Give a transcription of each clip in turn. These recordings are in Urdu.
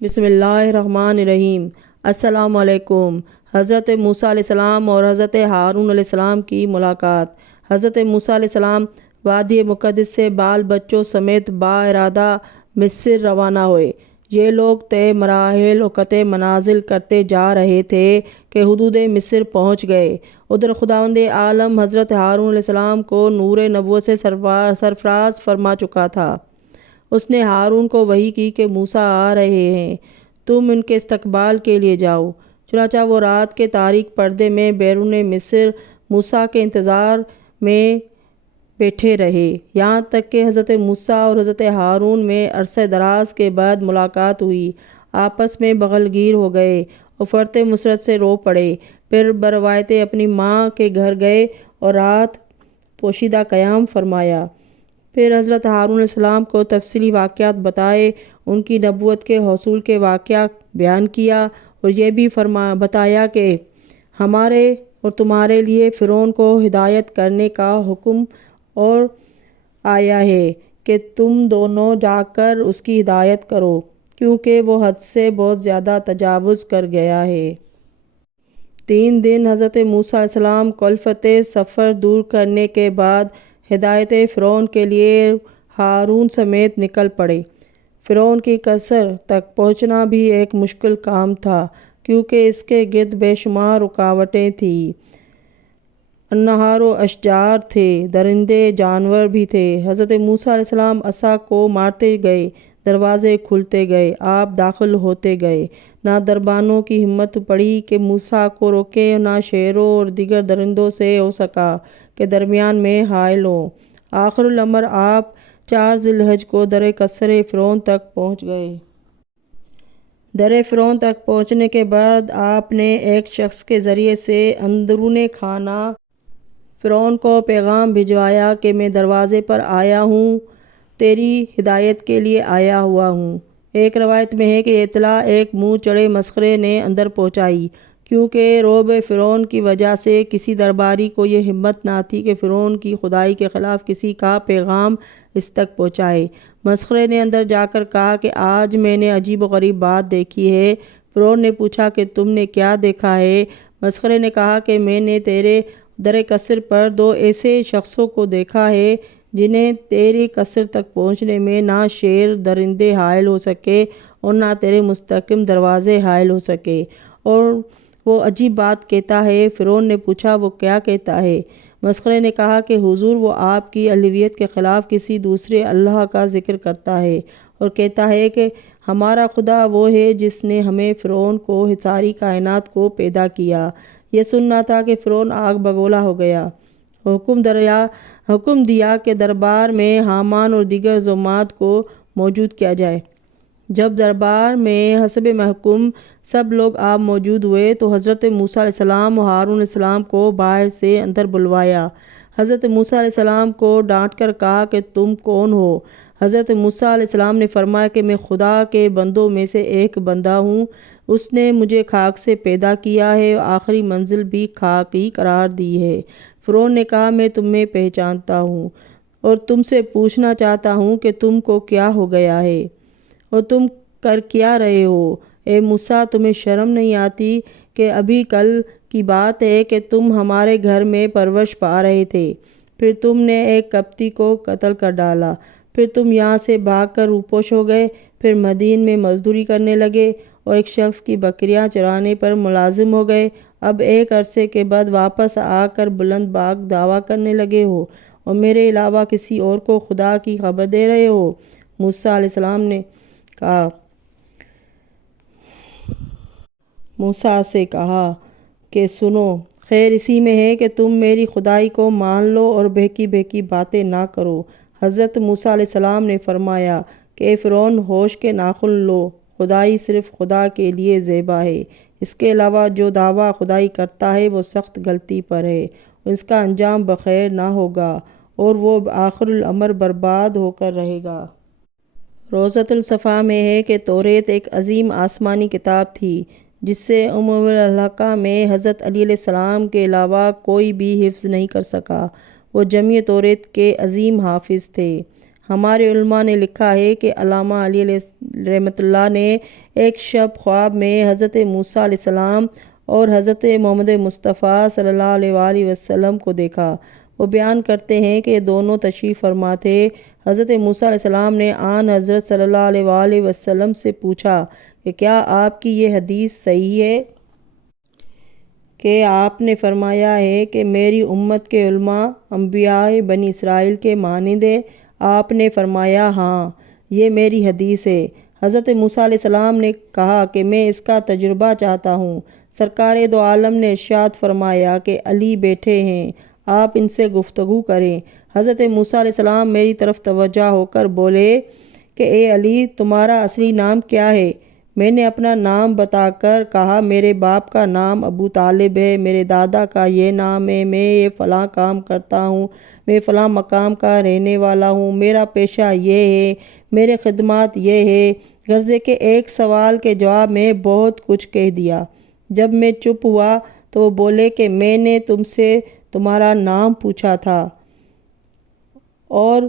بسم اللہ الرحمن الرحیم۔ السلام علیکم۔ حضرت موسیٰ علیہ السلام اور حضرت ہارون علیہ السلام کی ملاقات۔ حضرت موسیٰ علیہ السلام وادی مقدس سے بال بچوں سمیت با ارادہ مصر روانہ ہوئے۔ یہ لوگ طے مراحل و قطع منازل کرتے جا رہے تھے کہ حدود مصر پہنچ گئے۔ ادھر خداوند عالم حضرت ہارون علیہ السلام کو نور نبوت سے سرفراز فرما چکا تھا۔ اس نے ہارون کو وحی کی کہ موسیٰ آ رہے ہیں، تم ان کے استقبال کے لیے جاؤ۔ چنانچہ وہ رات کے تاریک پردے میں بیرون مصر موسیٰ کے انتظار میں بیٹھے رہے، یہاں تک کہ حضرت موسیٰ اور حضرت ہارون میں عرصہ دراز کے بعد ملاقات ہوئی۔ آپس میں بغل گیر ہو گئے اور فرط مسرت سے رو پڑے۔ پھر بروایت اپنی ماں کے گھر گئے اور رات پوشیدہ قیام فرمایا۔ پھر حضرت ہارون علیہ السلام کو تفصیلی واقعات بتائے، ان کی نبوت کے حصول کے واقعہ بیان کیا اور یہ بھی بتایا کہ ہمارے اور تمہارے لیے فرعون کو ہدایت کرنے کا حکم اور آیا ہے کہ تم دونوں جا کر اس کی ہدایت کرو، کیونکہ وہ حد سے بہت زیادہ تجاوز کر گیا ہے۔ 3 دن حضرت موسیٰ علیہ السلام کلفت سفر دور کرنے کے بعد ہدایت فرعون کے لیے ہارون سمیت نکل پڑے۔ فرعون کی قصر تک پہنچنا بھی ایک مشکل کام تھا، کیونکہ اس کے گرد بے شمار رکاوٹیں تھیں۔ انہار و اشجار تھے، درندے جانور بھی تھے۔ حضرت موسیٰ علیہ السلام عصا کو مارتے گئے، دروازے کھلتے گئے، آپ داخل ہوتے گئے۔ نہ دربانوں کی ہمت پڑی کہ موسیٰ کو روکے، نہ شیروں اور دیگر درندوں سے ہو سکا کہ درمیان میں حائل ہوں۔ آخر الامر آپ 4 ذی الحج کو در قصر فرعون تک پہنچ گئے۔ در فرعون تک پہنچنے کے بعد آپ نے ایک شخص کے ذریعے سے اندرون خانہ فرعون کو پیغام بھجوایا کہ میں دروازے پر آیا ہوں، تیری ہدایت کے لیے آیا ہوا ہوں۔ ایک روایت میں ہے کہ یہ اطلاع ایک منہ چڑے مسخرے نے اندر پہنچائی، کیونکہ رعب فرعون کی وجہ سے کسی درباری کو یہ ہمت نہ تھی کہ فرعون کی خدائی کے خلاف کسی کا پیغام اس تک پہنچائے۔ مسخرے نے اندر جا کر کہا کہ آج میں نے عجیب و غریب بات دیکھی ہے۔ فرعون نے پوچھا کہ تم نے کیا دیکھا ہے؟ مسخرے نے کہا کہ میں نے تیرے در قصر پر 2 ایسے شخصوں کو دیکھا ہے جنہیں تیرے قصر تک پہنچنے میں نہ شیر درندے حائل ہو سکے اور نہ تیرے مستحکم دروازے حائل ہو سکے، اور وہ عجیب بات کہتا ہے۔ فرعون نے پوچھا وہ کیا کہتا ہے؟ مسخرے نے کہا کہ حضور وہ آپ کی الوہیت کے خلاف کسی دوسرے اللہ کا ذکر کرتا ہے اور کہتا ہے کہ ہمارا خدا وہ ہے جس نے ہمیں فرعون کو ساری کائنات کو پیدا کیا۔ یہ سننا تھا کہ فرعون آگ بگولا ہو گیا۔ حکم دیا کہ دربار میں حامان اور دیگر ذمات کو موجود کیا جائے۔ جب دربار میں حسب محکوم سب لوگ آپ موجود ہوئے تو حضرت موسیٰ علیہ السلام اور ہارون علیہ السلام کو باہر سے اندر بلوایا۔ حضرت موسیٰ علیہ السلام کو ڈانٹ کر کہا کہ تم کون ہو؟ حضرت موسیٰ علیہ السلام نے فرمایا کہ میں خدا کے بندوں میں سے ایک بندہ ہوں۔ اس نے مجھے خاک سے پیدا کیا ہے اور آخری منزل بھی خاک ہی قرار دی ہے۔ فرعون نے کہا میں تمہیں پہچانتا ہوں اور تم سے پوچھنا چاہتا ہوں کہ تم کو کیا ہو گیا ہے اور تم کر کیا رہے ہو؟ اے موسیٰ تمہیں شرم نہیں آتی کہ ابھی کل کی بات ہے کہ تم ہمارے گھر میں پرورش پا رہے تھے، پھر تم نے ایک قبطی کو قتل کر ڈالا، پھر تم یہاں سے بھاگ کر روپوش ہو گئے، پھر مدین میں مزدوری کرنے لگے اور ایک شخص کی بکریاں چرانے پر ملازم ہو گئے۔ اب ایک عرصے کے بعد واپس آ کر بلند باغ دعویٰ کرنے لگے ہو اور میرے علاوہ کسی اور کو خدا کی خبر دے رہے ہو۔ موسیٰ علیہ السلام نے موسیٰ سے کہا کہ سنو، خیر اسی میں ہے کہ تم میری خدائی کو مان لو اور بہکی بہکی باتیں نہ کرو۔ حضرت موسیٰ علیہ السلام نے فرمایا کہ اے فرعون ہوش کے ناخن لو، خدائی صرف خدا کے لیے زیبا ہے، اس کے علاوہ جو دعویٰ خدائی کرتا ہے وہ سخت غلطی پر ہے اور اس کا انجام بخیر نہ ہوگا اور وہ آخر الامر برباد ہو کر رہے گا۔ روضۃ الصفا میں ہے کہ توریت ایک عظیم آسمانی کتاب تھی جس سے الحلقہ میں حضرت علی علیہ السلام کے علاوہ کوئی بھی حفظ نہیں کر سکا۔ وہ جمع توریت کے عظیم حافظ تھے۔ ہمارے علماء نے لکھا ہے کہ علامہ علی رحمۃ اللہ نے ایک شب خواب میں حضرت موسیٰ علیہ السلام اور حضرت محمد مصطفیٰ صلی اللہ علیہ وآلہ وسلم کو دیکھا۔ وہ بیان کرتے ہیں کہ دونوں تشریف فرما تھے۔ حضرت موسیٰ علیہ السلام نے آن حضرت صلی اللہ علیہ وآلہ وسلم سے پوچھا کہ کیا آپ کی یہ حدیث صحیح ہے کہ آپ نے فرمایا ہے کہ میری امت کے علماء انبیاء بنی اسرائیل کے مانند ہیں؟ آپ نے فرمایا ہاں، یہ میری حدیث ہے۔ حضرت موسیٰ علیہ السلام نے کہا کہ میں اس کا تجربہ چاہتا ہوں۔ سرکار دو عالم نے ارشاد فرمایا کہ علی بیٹھے ہیں، آپ ان سے گفتگو کریں۔ حضرت موسیٰ علیہ السلام میری طرف توجہ ہو کر بولے کہ اے علی، تمہارا اصلی نام کیا ہے؟ میں نے اپنا نام بتا کر کہا میرے باپ کا نام ابو طالب ہے، میرے دادا کا یہ نام ہے، میں یہ فلاں کام کرتا ہوں، میں فلاں مقام کا رہنے والا ہوں، میرا پیشہ یہ ہے، میرے خدمات یہ ہے۔ غرضے کے ایک سوال کے جواب میں بہت کچھ کہہ دیا۔ جب میں چپ ہوا تو وہ بولے کہ میں نے تم سے تمہارا نام پوچھا تھا اور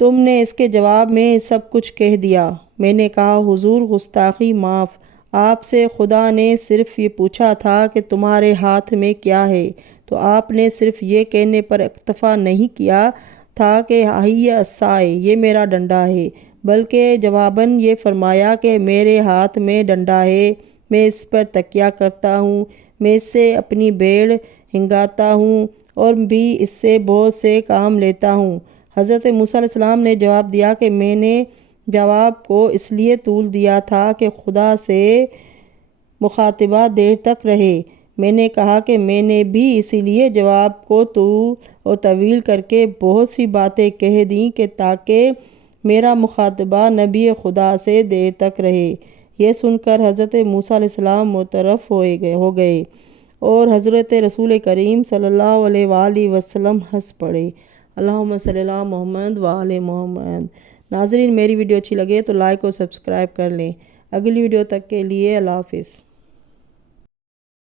تم نے اس کے جواب میں سب کچھ کہہ دیا۔ میں نے کہا حضور گستاخی معاف، آپ سے خدا نے صرف یہ پوچھا تھا کہ تمہارے ہاتھ میں کیا ہے، تو آپ نے صرف یہ کہنے پر اکتفا نہیں کیا تھا کہ ہی عصائے، یہ میرا ڈنڈا ہے، بلکہ جواباً یہ فرمایا کہ میرے ہاتھ میں ڈنڈا ہے، میں اس پر تکیہ کرتا ہوں، میں اس سے اپنی بھیڑ ہنگاتا ہوں اور بھی اس سے بہت سے کام لیتا ہوں۔ حضرت موسیٰ علیہ السلام نے جواب دیا کہ میں نے جواب کو اس لیے طول دیا تھا کہ خدا سے مخاطبہ دیر تک رہے۔ میں نے کہا کہ میں نے بھی اسی لیے جواب کو طول اور طویل کر کے بہت سی باتیں کہہ دیں کہ تاکہ میرا مخاطبہ نبی خدا سے دیر تک رہے۔ یہ سن کر حضرت موسیٰ علیہ السلام مترف ہو گئے اور حضرت رسول کریم صلی اللہ علیہ وآلہ وسلم ہنس پڑے۔ اللہم صلی اللہ محمد وآل محمد۔ ناظرین، میری ویڈیو اچھی لگے تو لائک اور سبسکرائب کر لیں۔ اگلی ویڈیو تک کے لیے اللہ حافظ۔